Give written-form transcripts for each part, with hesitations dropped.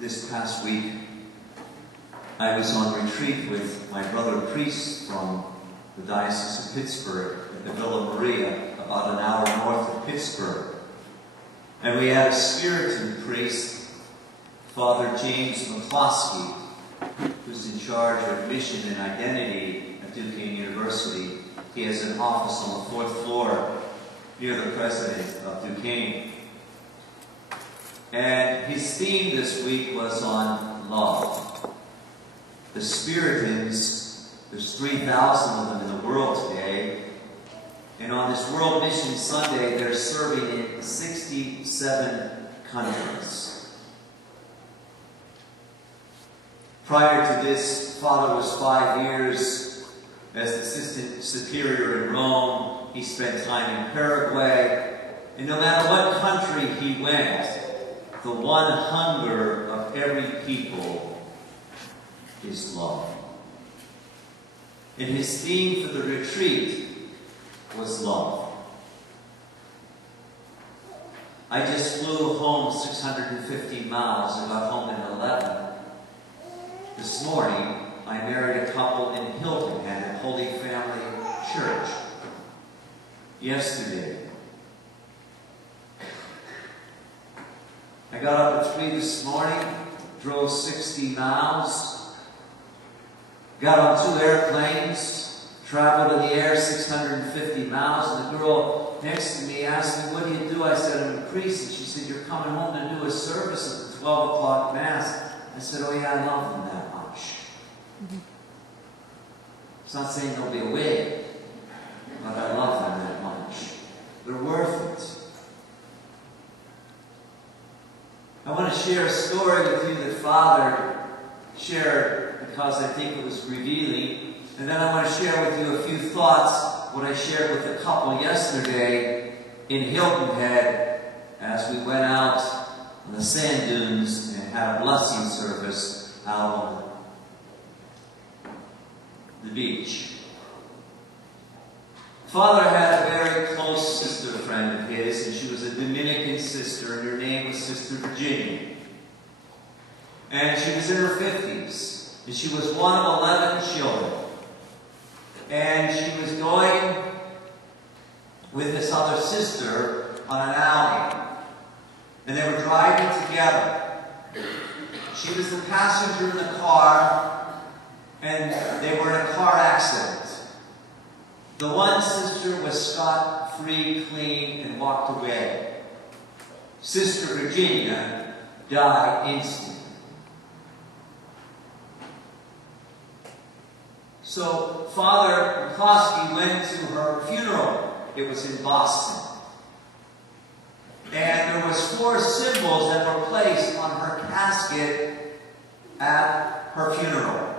This past week, I was on retreat with my brother priest from the Diocese of Pittsburgh at the Villa Maria, about an hour north of Pittsburgh. And we had a Spiritan priest, Father James McCloskey, who's in charge of mission and identity at Duquesne University. He has an office on the 4th floor near the president of Duquesne. And his theme this week was on love. The Spiritans, there's 3,000 of them in the world today, and on this World Mission Sunday, they're serving in 67 countries. Prior to this, Father was 5 years as Assistant Superior in Rome. He spent time in Paraguay, and no matter what country he went, the one hunger of every people is love. And his theme for the retreat was love. I just flew home 650 miles and got home at 11. This morning, I married a couple in Hilton Head at Holy Family Church. Yesterday, I got up at 3 this morning, drove 60 miles, got on 2 airplanes, traveled in the air 650 miles, and the girl next to me asked me, "What do you do?" I said, "I'm a priest." And she said, "You're coming home to do a service at the 12 o'clock Mass." I said, "Oh yeah, I love them that much." It's not saying they'll be away, but I love them that much. They're worth it. I want to share a story with you that Father shared because I think it was revealing. And then I want to share with you a few thoughts, what I shared with a couple yesterday in Hilton Head as we went out on the sand dunes and had a blessing service out on the beach. Father had a very close sister friend of his, and she was a Dominican sister, and her name was Sister Virginia. And she was in her 50s, and she was one of 11 children. And she was going with this other sister on an outing, and they were driving together. She was the passenger in the car, and they were in a car accident. The one sister was scot-free, clean, and walked away. Sister Virginia died instantly. So Father McCloskey went to her funeral. It was in Boston. And there was 4 symbols that were placed on her casket at her funeral.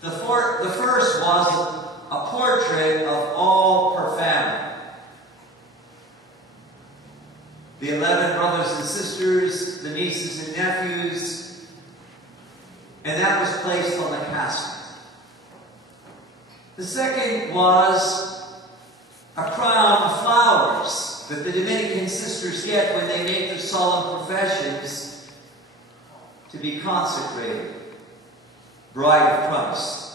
The first was a portrait of all her family. The 11 brothers and sisters, the nieces and nephews, and that was placed on the casket. The second was a crown of flowers that the Dominican sisters get when they make their solemn professions to be consecrated, bride of Christ.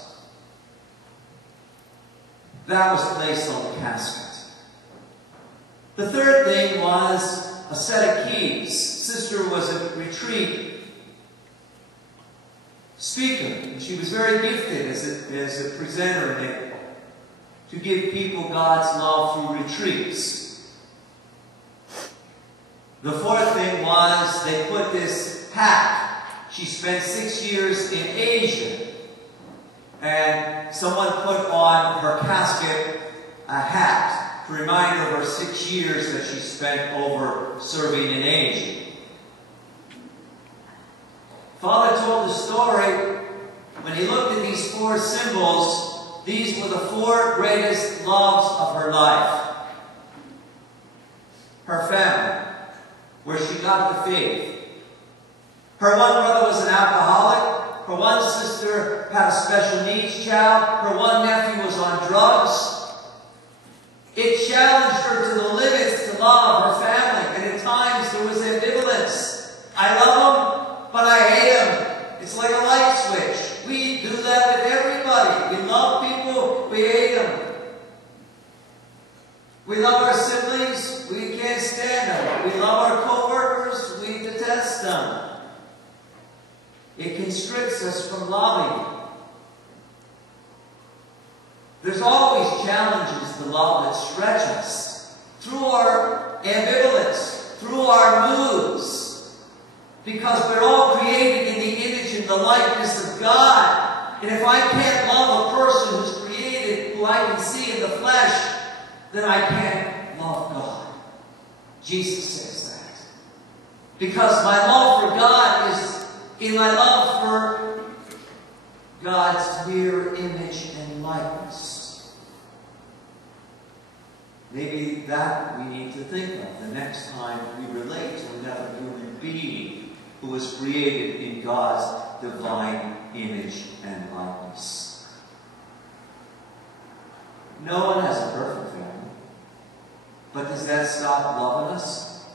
That was placed on the casket. The third thing was a set of keys. Sister was a retreat speaker, and she was very gifted as a presenter in it to give people God's love through retreats. The fourth thing was they put this hat. She spent 6 years in Asia. And someone put on her casket a hat to remind her of her 6 years that she spent over serving in Asia. Father told the story when he looked at these 4 symbols. These were the 4 greatest loves of her life. Her family, where she got the faith. Her one brother was an alcoholic. Her one sister had a special needs child. Her one nephew was on drugs. It challenged her to the limits to love her family. And at times there was ambivalence. I love them, but I hate them. It's like a light switch. We do that with everybody. We love people, we hate them. We love our siblings, we can't stand them. We love our co-workers, we detest them. It constricts us from loving. There's always challenges to love that stretch us through our ambivalence, through our moods, because we're all created in the image and the likeness of God. And if I can't love a person who's created, who I can see in the flesh, then I can't love God. Jesus says that. Because my love for God is in my love for God's mere image and likeness. Maybe that we need to think of the next time we relate to another human being who was created in God's divine image and likeness. No one has a perfect family. But does that stop loving us?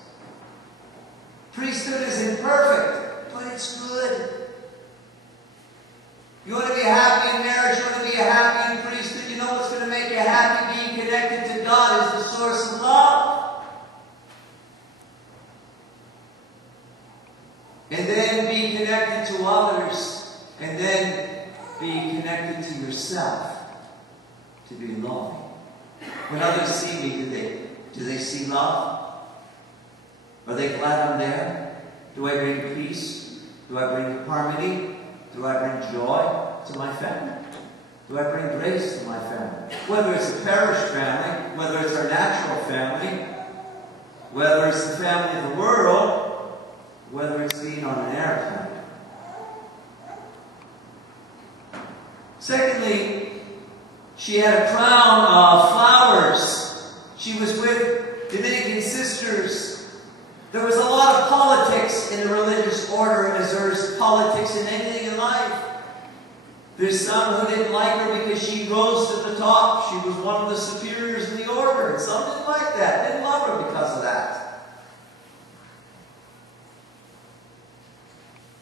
Priesthood is imperfect, but it's good. You want to be happy in marriage, you want to be happy in priesthood, you know what's going to make you happy? Being connected to God is the source of love. And then be connected to others, and then be connected to yourself to be loving. When others see me, do they see love? Are they glad I'm there? Do I bring peace? Do I bring harmony? Do I bring joy to my family? Do I bring grace to my family? Whether it's a parish family, whether it's our natural family, whether it's the family of the world, whether it's being on an airplane. Secondly, she had a crown of flowers. She was with Dominican sisters. There was a lot of politics in the religious order, as there's politics in anything in life. There's some who didn't like her because she rose to the top. She was one of the superiors in the order. And some didn't like that. Didn't love her because of that.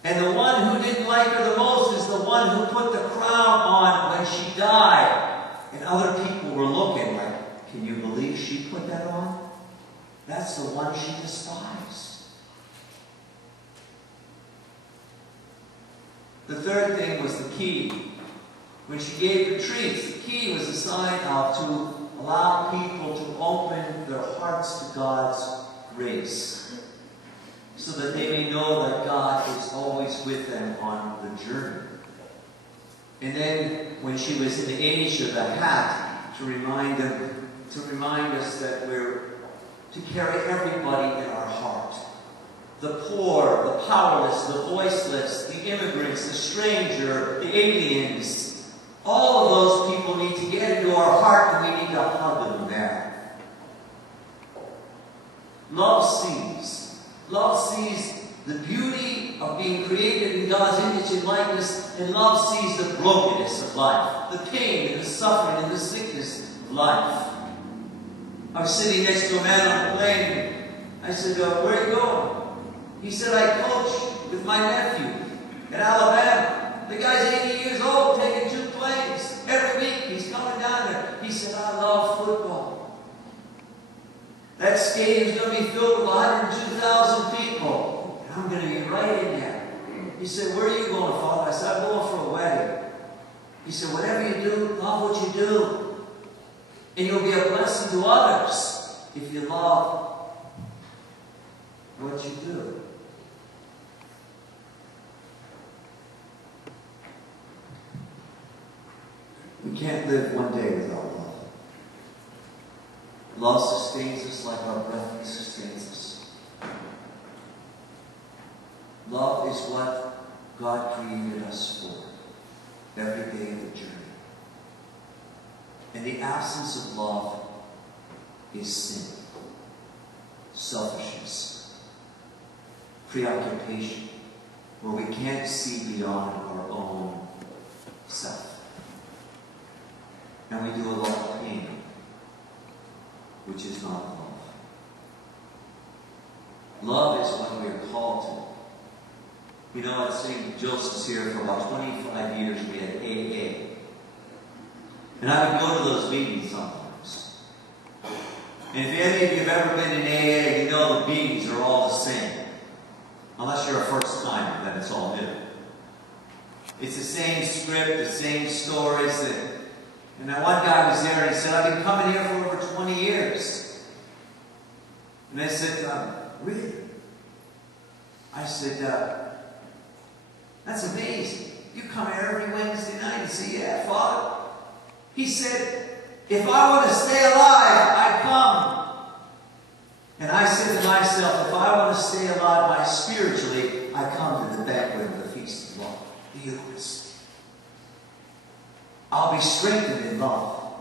And the one who didn't like her the most is the one who put the crown on when she died. And other people were looking like, can you believe she put that on? That's the one she despised. The third thing was the key. When she gave retreats, the key was a sign of to allow people to open their hearts to God's grace, so that they may know that God is always with them on the journey. And then when she was in the age of the hat, to remind us that we're to carry everybody in our heart. The poor, the powerless, the voiceless, the immigrants, the stranger, the aliens. All of those people need to get into our heart, and we need to hug them there. Love sees. Love sees the beauty of being created in God's image and likeness, and love sees the brokenness of life, the pain and the suffering and the sickness of life. I was sitting next to a man on a plane. I said, where are you going? He said, I coach with my nephew at Alabama. The guy's 80 years old, taking 2 planes. Every week he's coming down there. He said, I love football. That stadium's going to be filled with 102,000 people. And I'm going to get right in there. He said, where are you going, Father? I said, I'm going for a wedding. He said, whatever you do, love what you do. And you'll be a blessing to others if you love what you do. We can't live one day without love. Love sustains us like our breath sustains us. Love is what God created us for every day of the journey. And the absence of love is sin, selfishness, preoccupation, where we can't see beyond our own self. And we do a lot of pain, which is not love. Love is what we are called to. You know, at St. Joseph's here for about 25 years, we had AA. And I would go to those meetings sometimes. And if any of you have ever been in AA, you know the meetings are all the same. Unless you're a first timer, then it's all new. It's the same script, the same stories. And that one guy was there and he said, I've been coming here for over 20 years. And I said, really? I said, that's amazing. You come here every Wednesday night and say, yeah, Father. He said, if I want to stay alive, I come. And I said to myself, if I want to stay alive spiritually, I come to the banquet of the Feast of Love, the Eucharist. I'll be strengthened in love.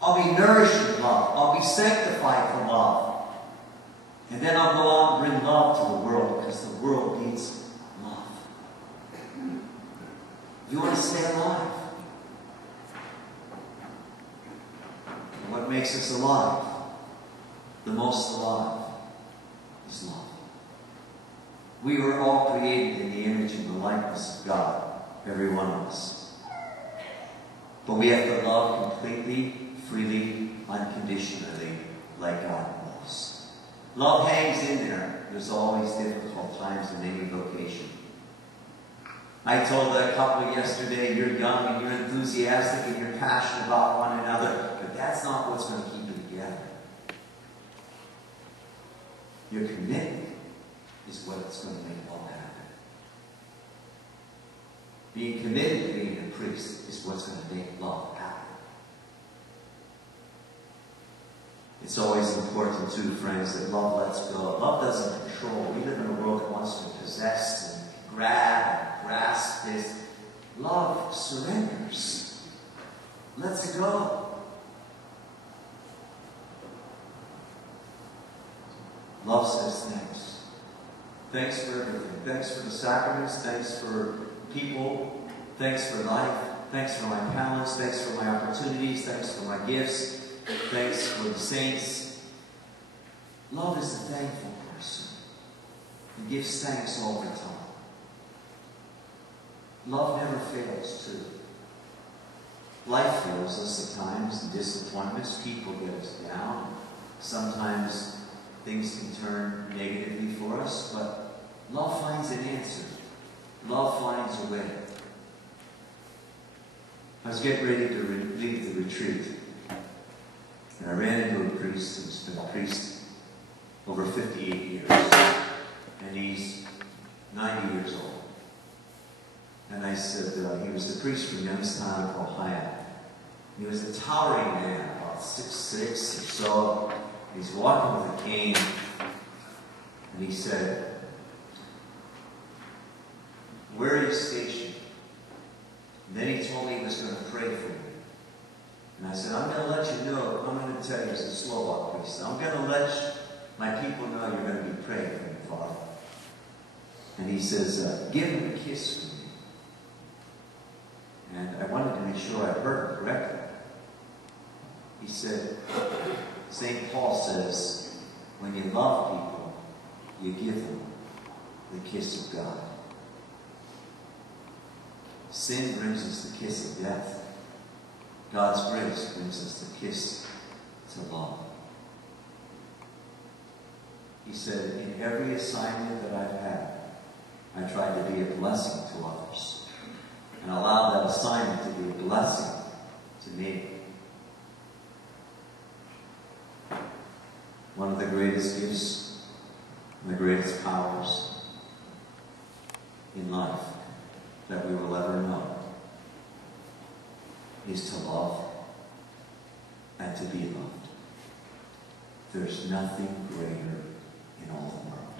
I'll be nourished in love. I'll be sanctified for love. And then I'll go out and bring love to the world, because the world needs love. You want to stay alive? What makes us alive? The most alive is love. We were all created in the image and the likeness of God, every one of us. But we have to love completely, freely, unconditionally, like God loves. Love hangs in there. There's always difficult times in any vocation. I told a couple yesterday, you're young and you're enthusiastic and you're passionate about one another, but that's not what's going to keep you together. Your commitment is what's going to make love happen. Being committed to being a priest is what's going to make love happen. It's always important, too, friends, that love lets go. Love doesn't control. We live in a world that wants to possess and grab and grasp this. Love surrenders. Lets go. Love says thanks. Thanks for everything. Thanks for the sacraments. Thanks for people. Thanks for life. Thanks for my talents. Thanks for my opportunities. Thanks for my gifts. Thanks for the saints. Love is a thankful person. He gives thanks all the time. Love never fails, too. Life fails us at times, and disappointments. People get us down. Sometimes things can turn negatively for us, but love finds an answer. Love finds a way. I was getting ready to leave the retreat, and I ran into a priest who's been a priest over 58 years, and he's 90 years old. And I said, he was a priest from Youngstown, Ohio. He was a towering man, about 6'6" or so. He's walking with a cane, and he said, where are you stationed? And then he told me he was going to pray for me. And I said, I'm going to let you know, I'm going to tell you as a Slovak priest, I'm going to let my people know you're going to be praying for me, Father. And he says, give him a kiss for me. And I wanted to make sure I heard him correctly. He said, St. Paul says, when you love people, you give them the kiss of God. Sin brings us the kiss of death. God's grace brings us the kiss to love. He said, in every assignment that I've had, I tried to be a blessing to others. And allow that assignment to be a blessing to me. One of the greatest gifts and the greatest powers in life that we will ever know is to love and to be loved. There's nothing greater in all the world.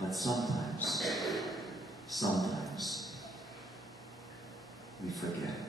But sometimes we forget.